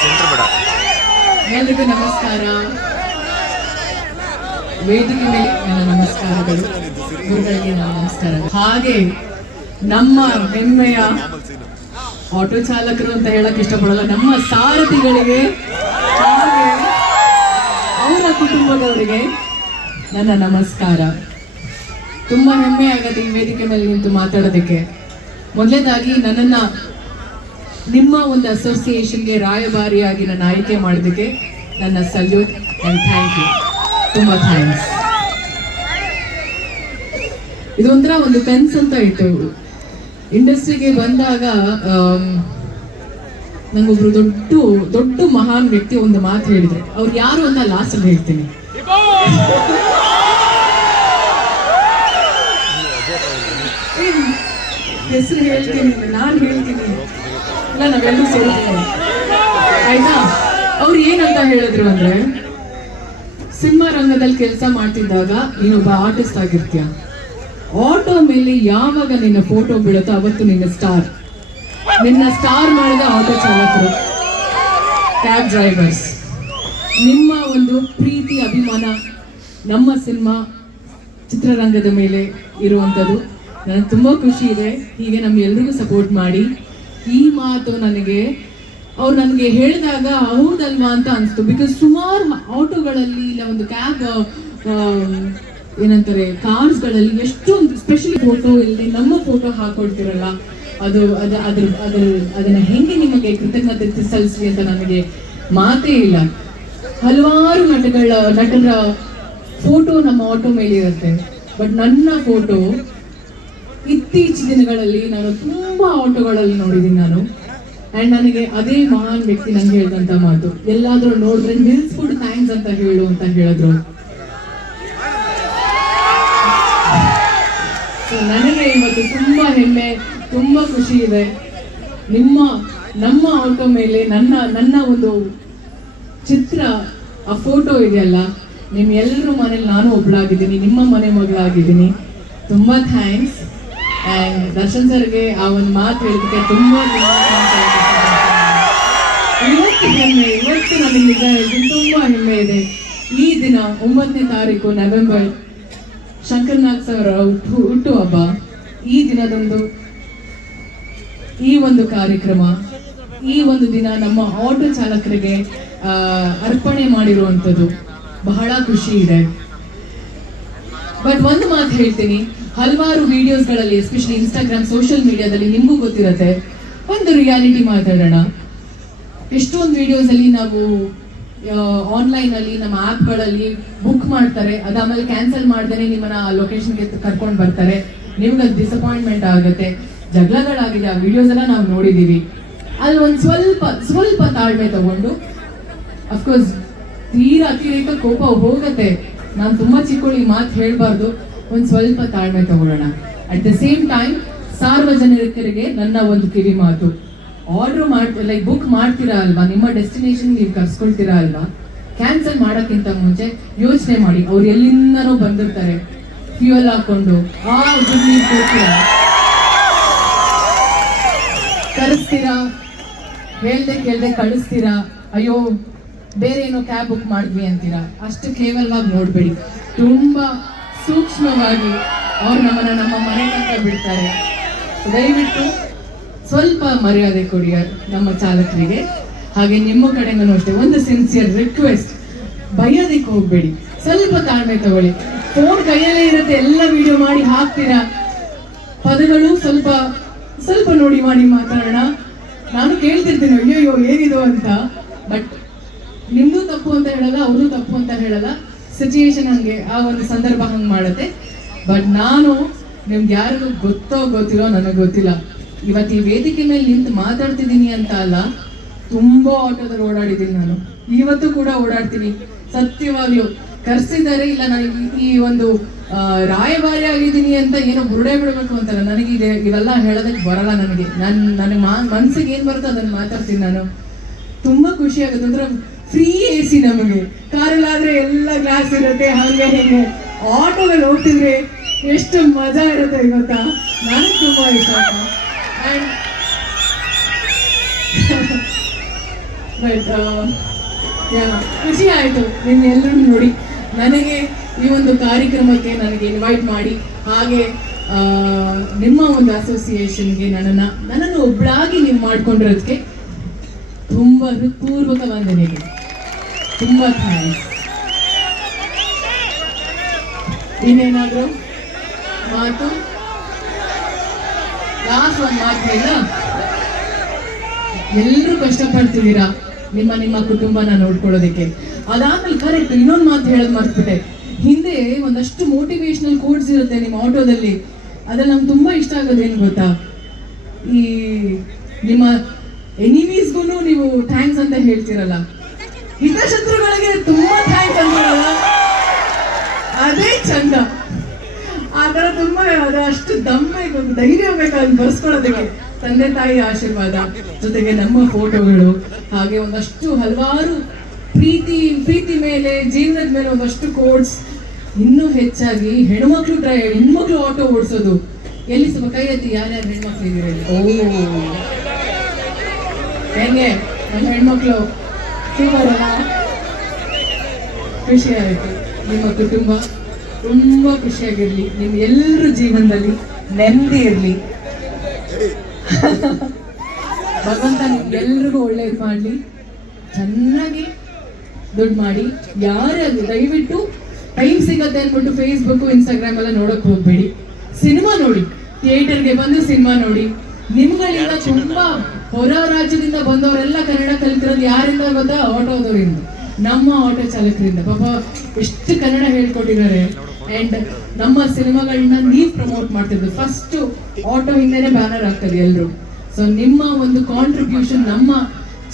Centre ಬೇಡ. ಎಲ್ರಿಗೂ ನಮಸ್ಕಾರ. ವೇದಿಕೆ ಮೇಲೆ ನಮಸ್ಕಾರಗಳು. ಗುರುಗಳಿಗೆ ನನ್ನ ನಮಸ್ಕಾರಗಳು. ಹಾಗೆ ನಮ್ಮ ಹೆಮ್ಮೆಯ ಆಟೋ ಚಾಲಕರು ಅಂತ ಹೇಳಕ್ ಇಷ್ಟಪಡಲ್ಲ, ನಮ್ಮ ಸಾರಥಿಗಳಿಗೆ ಅವರ ಕುಟುಂಬದವರಿಗೆ ನನ್ನ ನಮಸ್ಕಾರ. ತುಂಬಾ ಹೆಮ್ಮೆ ಆಗತ್ತೆ ಈ ವೇದಿಕೆ ಮೇಲೆ ನಿಂತು ಮಾತಾಡೋದಕ್ಕೆ. ಮೊದಲನೇದಾಗಿ ನನ್ನನ್ನ ನಿಮ್ಮ ಒಂದು ಅಸೋಸಿಯೇಷನ್ಗೆ ರಾಯಭಾರಿಯಾಗಿ ನನ್ನ ಆಯ್ಕೆ ಮಾಡೋದಕ್ಕೆ ನನ್ನ ಸಲ್ಯೂಟ್ ಆ್ಯಂಡ್ ಥ್ಯಾಂಕ್ ಯು ತುಂಬ ಥ್ಯಾಂಕ್ಸ್ ಇದೊಂಥರ ಒಂದು ಪೆನ್ಸ್ ಅಂತ ಇತ್ತು. ಇಂಡಸ್ಟ್ರಿಗೆ ಬಂದಾಗ ಆಮ್, ನಂಗೊಬ್ರು ದೊಡ್ಡ ದೊಡ್ಡ ಮಹಾನ್ ವ್ಯಕ್ತಿ ಒಂದು ಮಾತು ಹೇಳಿದ್ರೆ. ಅವ್ರು ಯಾರು ಅಂತ ಲಾಸ್ಟಲ್ಲಿ ಹೇಳ್ತೀನಿ. ಹೆಸರು ಹೇಳ್ತೀನಿ ನಾನು ಹೇಳ್ತೀನಿ. ಇಲ್ಲ ನಾವೆಲ್ಲರೂ ಸೇರಿದ್ದೀವಿ ಆಯ್ತಾ? ಅವ್ರು ಏನಂತ ಹೇಳಿದ್ರು ಅಂದ್ರೆ, ಸಿನಿಮಾ ರಂಗದಲ್ಲಿ ಕೆಲಸ ಮಾಡ್ತಿದ್ದಾಗ ನೀನೊಬ್ಬ ಆರ್ಟಿಸ್ಟ್ ಆಗಿರ್ತೀಯ? ಆಟೋ ಮೇಲೆ ಯಾವಾಗ ನಿನ್ನ ಫೋಟೋ ಬೀಳುತ್ತೋ ಅವತ್ತು ನಿನ್ನ ಸ್ಟಾರ್ ನಿನ್ನ ಸ್ಟಾರ್ ಮಾಡಿದ ಆಟೋ ಚಾಲಕರು. ಕ್ಯಾಬ್ ಡ್ರೈವರ್ಸ್ ನಿಮ್ಮ ಒಂದು ಪ್ರೀತಿ, ಅಭಿಮಾನ ನಮ್ಮ ಸಿನಿಮಾ ಚಿತ್ರರಂಗದ ಮೇಲೆ ಇರುವಂಥದ್ದು. ನನಗೆ ತುಂಬ ಖುಷಿ ಇದೆ. ಹೀಗೆ ನಮ್ಗೆಲ್ರಿಗೂ ಸಪೋರ್ಟ್ ಮಾಡಿ. ಈ ಮಾತು ನನಗೆ, ಅವ್ರು ನನಗೆ ಹೇಳಿದಾಗ ಹೌದಲ್ವಾ ಅಂತ ಅನಿಸ್ತು. ಬಿಕಾಸ್ ಸುಮಾರು ಆಟೋಗಳಲ್ಲಿ ಇಲ್ಲ, ಒಂದು ಕ್ಯಾಬ್ ಏನಂತಾರೆ ಕಾರ್ಸ್ಗಳಲ್ಲಿ ಎಷ್ಟೊಂದು ಸ್ಪೆಷಲಿ ಫೋಟೋ ಇಲ್ಲದೆ ನಮ್ಮ ಫೋಟೋ ಹಾಕೊಳ್ತಿರಲ್ಲ, ಅದು ಅದು, ಅದ್ರ ಅದ್ರ, ಅದನ್ನ ಹೆಂಗೆ ನಿಮಗೆ ಕೃತಜ್ಞತೆ ಸಲ್ಲಿಸಿ ಅಂತ ನನಗೆ ಮಾತೇ ಇಲ್ಲ. ಹಲವಾರು ನಟಗಳ, ನಟರ ಫೋಟೋ ನಮ್ಮ ಆಟೋ ಮೇಲೆ ಇರುತ್ತೆ ಬಟ್ ನನ್ನ ಫೋಟೋ ಇತ್ತೀಚಿನ ದಿನಗಳಲ್ಲಿ ನಾನು ತುಂಬಾ ಆಟೋಗಳಲ್ಲಿ ನೋಡಿದ್ದೀನಿ ನಾನು. ಅಂಡ್ ನನಗೆ ಅದೇ ಮಹಾನ್ ವ್ಯಕ್ತಿ ನಂಗೆ ಹೇಳಿದಂತ ಮಾತು. ಎಲ್ಲಾದ್ರೂ ನೋಡಿದ್ರೆ ನಿಲ್ಸ್ಬಿಟ್ಟು ಥ್ಯಾಂಕ್ಸ್ ಅಂತ ಹೇಳು ಅಂತ ಹೇಳಿದ್ರು. ನನಗೆ ಇವತ್ತು ತುಂಬಾ ಹೆಮ್ಮೆ, ತುಂಬಾ ಖುಷಿ ಇದೆ. ನಿಮ್ಮ, ನಮ್ಮ ಆಟೋ ಮೇಲೆ ನನ್ನ ನನ್ನ ಒಂದು ಚಿತ್ರ, ಆ ಫೋಟೋ ಇದೆಯಲ್ಲ ನಿಮ್ ಎಲ್ಲರೂ ಮನೇಲಿ ನಾನು ಒಬ್ಳಾಗಿದ್ದೀನಿ, ನಿಮ್ಮ ಮನೆ ಮಗಳಾಗಿದ್ದೀನಿ. ತುಂಬಾ ಥ್ಯಾಂಕ್ಸ್. ಆ್ಯಂಡ್ ದರ್ಶನ್ ಸರ್ಗೆ ಆ ಒಂದು ಮಾತು ಹೇಳಿದಕ್ಕೆ ತುಂಬಾ. ಇವತ್ತು ಹೆಮ್ಮೆ, ಇವತ್ತು ನನಗೆ ನಿಜ ಹೇಳ್ತೀನಿ ತುಂಬಾ ಹೆಮ್ಮೆ ಇದೆ. ಈ ದಿನ ಒಂಬತ್ತನೇ ತಾರೀಕು ನವೆಂಬರ್ ಶಂಕರ್ನಾಥ್ ಸರ್ ಹುಟ್ಟು ಹುಟ್ಟುಹಬ್ಬ ಈ ದಿನದಂದು ಈ ಒಂದು ಕಾರ್ಯಕ್ರಮ, ಈ ಒಂದು ದಿನ ನಮ್ಮ ಆಟೋ ಚಾಲಕರಿಗೆ ಅರ್ಪಣೆ ಮಾಡಿರುವಂಥದ್ದು. ಬಹಳ ಖುಷಿ ಇದೆ. ಬಟ್ ಒಂದು ಮಾತು ಹೇಳ್ತೀನಿ. ಹಲವಾರು ವಿಡಿಯೋಸ್ಗಳಲ್ಲಿ ಎಸ್ಪೆಷಲಿ ಇನ್ಸ್ಟಾಗ್ರಾಮ್ ಸೋಷಿಯಲ್ ಮೀಡಿಯಾದಲ್ಲಿ ನಿಮಗೂ ಗೊತ್ತಿರತ್ತೆ. ಒಂದು ರಿಯಾಲಿಟಿ ಮಾತಾಡೋಣ. ಎಷ್ಟೊಂದು ವಿಡಿಯೋಸ್ ಅಲ್ಲಿ ನಾವು ಆನ್ಲೈನ್ ಅಲ್ಲಿ, ನಮ್ಮ ಆ್ಯಪ್ಗಳಲ್ಲಿ ಬುಕ್ ಮಾಡ್ತಾರೆ. ಅದಾದ್ಮೇಲೆ ಕ್ಯಾನ್ಸಲ್ ಮಾಡ್ದೇನೆ ನಿಮ್ಮನ್ನ ಲೊಕೇಶನ್ಗೆ ಕರ್ಕೊಂಡು ಬರ್ತಾರೆ. ನಿಮ್ಗೆ ಅದು ಡಿಸಪಾಯಿಂಟ್ಮೆಂಟ್ ಆಗುತ್ತೆ. ಜಗಳಗಳಾಗಿದೆ. ಆ ವಿಡಿಯೋಸ್ ಎಲ್ಲ ನಾವು ನೋಡಿದೀವಿ. ಅಲ್ಲಿ ಒಂದು ಸ್ವಲ್ಪ ಸ್ವಲ್ಪ ತಾಳ್ಮೆ ತಗೊಂಡು ಅಫ್ಕೋರ್ಸ್ ತೀರಾ ಅತಿರೇಕ ಕೋಪ ಹೋಗತ್ತೆ. ನಾನು ತುಂಬಾ ಚಿಕ್ಕೋಳಿ ಮಾತು ಹೇಳ್ಬಾರ್ದು. ಒಂದ್ ಸ್ವಲ್ಪ ತಾಳ್ಮೆ ತಗೊಳ್ಳೋಣ ಅಟ್ ದ ಸೇಮ್ ಟೈಮ್ ಸಾರ್ವಜನಿಕರಿಗೆ ನನ್ನ ಒಂದು ಕಿವಿ ಮಾತು. ಆರ್ಡರ್ ಮಾಡ್ ಲೈಕ್ ಬುಕ್ ಮಾಡ್ತೀರಾ ಅಲ್ವಾ? ನಿಮ್ಮ ಡೆಸ್ಟಿನೇಷನ್ ನೀವು ಕರ್ಸ್ಕೊಳ್ತೀರಾ ಅಲ್ವಾ? ಕ್ಯಾನ್ಸಲ್ ಮಾಡೋಕ್ಕಿಂತ ಮುಂಚೆ ಯೋಚನೆ ಮಾಡಿ. ಅವ್ರು ಎಲ್ಲಿಂದನೂ ಬಂದಿರ್ತಾರೆ. ಫ್ಯೂಯಲ್ ಹಾಕೊಂಡು. ಆ ನೀವು ಕರೆಸ್ತೀರಾ? ಹೇಳ್ದೆ ಕೇಳ್ದೆ ಕಳಿಸ್ತೀರಾ? ಅಯ್ಯೋ, ಬೇರೆ ಏನೋ ಕ್ಯಾಬ್ ಬುಕ್ ಮಾಡಿದ್ವಿ ಅಂತೀರಾ? ಅಷ್ಟು ಕೇವಲವಾಗಿ ನೋಡ್ಬೇಡಿ. ತುಂಬಾ ಸೂಕ್ಷ್ಮವಾಗಿ ಅವ್ರು ನಮ್ಮನ್ನ ನಮ್ಮ ಮನೆ ತನಕ ಬಿಡ್ತಾರೆ. ದಯವಿಟ್ಟು ಸ್ವಲ್ಪ ಮರ್ಯಾದೆ ಕೊಡಿ ನಮ್ಮ ಚಾಲಕರಿಗೆ. ಹಾಗೆ ನಿಮ್ಮ ಕಡೆಯಿಂದನೂ ಅಷ್ಟೇ, ಒಂದು ಸಿನ್ಸಿಯರ್ ರಿಕ್ವೆಸ್ಟ್ ಬಯ್ಯೋದಕ್ಕೆ ಹೋಗ್ಬೇಡಿ. ಸ್ವಲ್ಪ ತಾಳ್ಮೆ ತಗೊಳ್ಳಿ. ಫೋನ್ ಕೈಯಲ್ಲೇ ಇರುತ್ತೆ, ಎಲ್ಲ ವಿಡಿಯೋ ಮಾಡಿ ಹಾಕ್ತೀರಾ? ಪದಗಳು ಸ್ವಲ್ಪ ಸ್ವಲ್ಪ ನೋಡಿ ಮಾಡಿ ಮಾತಾಡೋಣ. ನಾನು ಕೇಳ್ತಿರ್ತೀನಿ ಅಯ್ಯೋ ಏನಿದು ಅಂತ. ಬಟ್ ನಿಮ್ಮದು ತಪ್ಪು ಅಂತ ಹೇಳಲ್ಲ ಅವ್ರದ್ದು ತಪ್ಪು ಅಂತ ಹೇಳಲ್ಲ. ಸಿಚುಯೇಷನ್ ಹಂಗೆ ಆ ಒಂದು ಸಂದರ್ಭ ಹಂಗೆ ಮಾಡುತ್ತೆ. ಬಟ್ ನಾನು ನಿಮ್ಗೆ ಯಾರಿಗೂ ಗೊತ್ತೋ ಗೊತ್ತಿರೋ ನನಗೆ ಗೊತ್ತಿಲ್ಲ. ಇವತ್ತು ಈ ವೇದಿಕೆ ಮೇಲೆ ನಿಂತು ಮಾತಾಡ್ತಿದ್ದೀನಿ ಅಂತ ಅಲ್ಲ, ತುಂಬಾ ಆಟೋದಲ್ಲಿ ಓಡಾಡಿದ್ದೀನಿ ನಾನು. ಇವತ್ತು ಕೂಡ ಓಡಾಡ್ತೀನಿ. ಸತ್ಯವಾಗ್ಲು ಕರ್ಸಿದ್ದಾರೆ ಇಲ್ಲ ನಾನು ಈ- ಒಂದು ರಾಯಭಾರಿ ಆಗಿದ್ದೀನಿ ಅಂತ ಏನೋ ಬುರುಡೆ ಬಿಡಬೇಕು ಅಂತಲ್ಲ, ನನಗೆ ಇದೆ, ಇವೆಲ್ಲ ಹೇಳೋದಕ್ಕೆ ಬರಲ್ಲ ನನಗೆ. ನನ್ ನನಗೆ ಮನ್ಸಿಗೆ ಏನ್ ಬರುತ್ತೋ ಅದನ್ನ ಮಾತಾಡ್ತೀನಿ ನಾನು. ತುಂಬಾ ಖುಷಿ ಆಗುತ್ತೆ. ಅಂದ್ರೆ ಫ್ರೀ ಎ ಸಿ ನಮಗೆ. ಕಾರಲ್ಲಾದ್ರೆ ಎಲ್ಲ ಗ್ಲಾಸ್ ಇರುತ್ತೆ, ಹಂಗೆ ಹಿಂಗೆ. ಆಟೋಗಳು ಹೋಗ್ತಿದ್ರೆ ಎಷ್ಟು ಮಜಾ ಇರುತ್ತೆ ಗೊತ್ತಾ? ನನಗೆ ತುಂಬಾ ಇಷ್ಟ ಆ್ಯಂಡ್ ಬಟ್ ಖುಷಿ ಆಯಿತು. ನಿಮ್ಮೆಲ್ಲರೂ ನೋಡಿ. ನನಗೆ ಈ ಒಂದು ಕಾರ್ಯಕ್ರಮಕ್ಕೆ ನನಗೆ ಇನ್ವೈಟ್ ಮಾಡಿ. ಹಾಗೆ ನಿಮ್ಮ ಒಂದು ಅಸೋಸಿಯೇಷನ್ಗೆ ನನ್ನನ್ನು ನನ್ನನ್ನು ಒಬ್ಬಳಾಗಿ ನೀವು ಮಾಡ್ಕೊಂಡಿರೋದಕ್ಕೆ ತುಂಬ ಹೃತ್ಪೂರ್ವಕ ವಂದನೆಗಳು ತುಂಬ ಥ್ಯಾಂಕ್ಸ್. ಇನ್ನೇನಾದರೂ ಮಾತು? ಲಾಸ್ಟ್ ಒಂದು ಮಾತು ಹೇಳ ಎಲ್ಲರೂ ಕಷ್ಟಪಡ್ತಿದ್ದೀರಾ? ನಿಮ್ಮ ನಿಮ್ಮ ಕುಟುಂಬನ ನೋಡ್ಕೊಳ್ಳೋದಕ್ಕೆ. ಅದಾದ್ಮೇಲೆ ಕರೆಕ್ಟ್ ಇನ್ನೊಂದು ಮಾತು ಹೇಳೋದು ಮರ್ತ್ಬಿಟ್ಟೆ. ಹಿಂದೆ ಒಂದಷ್ಟು ಮೋಟಿವೇಶನಲ್ ಕೋಡ್ಸ್ ಇರುತ್ತೆ ನಿಮ್ಮ ಆಟೋದಲ್ಲಿ. ಅದ್ರಲ್ಲಿ ನಮ್ಗೆ ತುಂಬಾ ಇಷ್ಟ ಆಗೋದು ಏನು ಗೊತ್ತಾ? ಈ ನಿಮ್ಮ ಎನಿಮೀಸ್ಗೂ ನೀವು ಥ್ಯಾಂಕ್ಸ್ ಅಂತ ಹೇಳ್ತಿರಲ್ಲ. ಹಿತಶತ್ರುಗಳಿಗೆ ತುಂಬಾ ಥ್ಯಾಂಕ್ಸ್ ಅಂತಾರಲ್ಲ ಅದೇ ಚಂದ. ಆ ಥರ ತುಂಬಾ ಅಷ್ಟು ದಮ್ ಒಂದು ಧೈರ್ಯ ಬೇಕು ಅದನ್ನ ಬರ್ಸ್ಕೊಳ್ಳೋದಕ್ಕೆ. ತಂದೆ, ತಾಯಿ ಆಶೀರ್ವಾದ, ಜೊತೆಗೆ ನಮ್ಮ ಫೋಟೋಗಳು, ಹಾಗೆ ಒಂದಷ್ಟು ಹಲವಾರು ಪ್ರೀತಿ ಪ್ರೀತಿ ಮೇಲೆ, ಜೀವನದ ಮೇಲೆ ಒಂದಷ್ಟು ಕೋಡ್ಸ್ ಇನ್ನೂ ಹೆಚ್ಚಾಗಿ ಹೆಣ್ಮಕ್ಳು ಡ್ರೈ, ಹೆಣ್ಮಕ್ಳು ಆಟೋ ಓಡಿಸೋದು. ಎಲ್ಲಿ ಸ್ವಲ್ಪ ಕೈ ಎತ್ತಿ, ಯಾರ್ಯಾರು ಹೆಣ್ಮಕ್ಳು ಇದ್ದೀರಿ ಓ. ಹೆಂಗೆ? ನಮ್ಮ ಹೆಣ್ಮಕ್ಳು. ಖುಷಿ ಆಯಿತು ನಿಮ್ಮ ಕುಟುಂಬ ತುಂಬ ಖುಷಿಯಾಗಿರ್ಲಿ ನಿಮ್ಮ ಎಲ್ಲರ ಜೀವನದಲ್ಲಿ ನೆಮ್ಮದಿ ಇರಲಿ. ಭಗವಂತ ನಿಮ್ಗೆಲ್ರಿಗೂ ಒಳ್ಳೇದು ಮಾಡಲಿ. ಚೆನ್ನಾಗಿ ದುಡ್ಡು ಮಾಡಿ. ಯಾರೇ ದಯವಿಟ್ಟು ಟೈಮ್ ಸಿಗತ್ತೆ ಅಂದ್ಬಿಟ್ಟು ಫೇಸ್ಬುಕ್ ಇನ್ಸ್ಟಾಗ್ರಾಮ್ ಎಲ್ಲ ನೋಡಕ್ ಹೋಗ್ಬೇಡಿ. ಸಿನಿಮಾ ನೋಡಿ. ಥಿಯೇಟರ್ಗೆ ಬಂದು ಸಿನಿಮಾ ನೋಡಿ. ನಿಮ್ಗಳಿಂದ ತುಂಬಾ ಹೊರ ರಾಜ್ಯದಿಂದ ಬಂದವರೆಲ್ಲ ಕನ್ನಡ ಕಲಿತಿರೋದು ಯಾರಿಂದ ಗೊತ್ತಾ? ಆಟೋದವರಿಂದ ನಮ್ಮ ಆಟೋ ಚಾಲಕರಿಂದ. ಪಾಪ ಎಷ್ಟು ಕನ್ನಡ ಹೇಳ್ಕೊಟ್ಟಿದ್ದಾರೆ. ಅಂಡ್ ನಮ್ಮ ಸಿನಿಮಾಗಳನ್ನ ನೀವು ಪ್ರಮೋಟ್ ಮಾಡ್ತಿದ್ರು ಫಸ್ಟ್ ಆಟೋ ಹಿಂದೆನೆ ಬ್ಯಾನರ್ ಆಗ್ತದೆ ಎಲ್ರು. ಸೊ ನಿಮ್ಮ ಒಂದು ಕಾಂಟ್ರಿಬ್ಯೂಷನ್ ನಮ್ಮ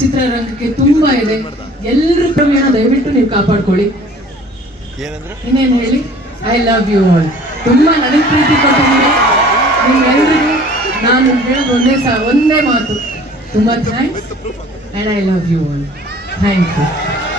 ಚಿತ್ರರಂಗಕ್ಕೆ ತುಂಬಾ ಇದೆ. ಎಲ್ಲರ ಪ್ರಮೇಣ ದಯವಿಟ್ಟು ನೀವು ಕಾಪಾಡ್ಕೊಳ್ಳಿ. ಇನ್ನೇನು ಹೇಳಿ? ಐ ಲವ್ ಯು ಆಲ್ ತುಂಬಾ ನನಗೆ ಪ್ರೀತಿ ಕೊಟ್ಟಿದ್ದೀರಿ ನಿಮ್ಗೆಲ್ರಿಗೂ ನಾನು ಹೇಳೋದು ಒಂದೇ ಸಹ ಒಂದೇ ಮಾತು. ತುಂಬಾ thanks and I love you all thank you